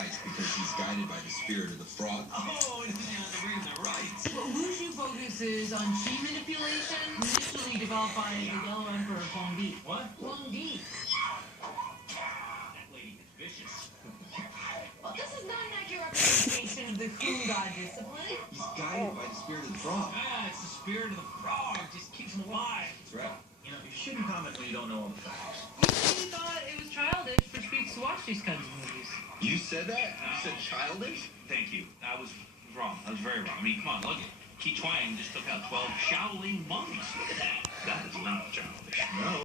rights because he's guided by the spirit of the frog. Oh, and then the read the rights. Well, Wushu focuses on chi manipulation, initially developed by the Yellow Emperor Huang Di. What? Huang Di. That lady is vicious. Well, this is not an accurate representation of the Hun God discipline. He's guided by the spirit of the frog. Ah, it's the spirit of the frog. Just keeps him alive. That's right. You know, you shouldn't comment when you don't know all the facts. You thought it was childish for Speaks to watch these kinds of movies. You said that? You said childish? Thank you. I was wrong. I was very wrong. I mean, come on, look at it. Qi Twang just took out 12 Shaolin monks. Look at that. That is not childish. No.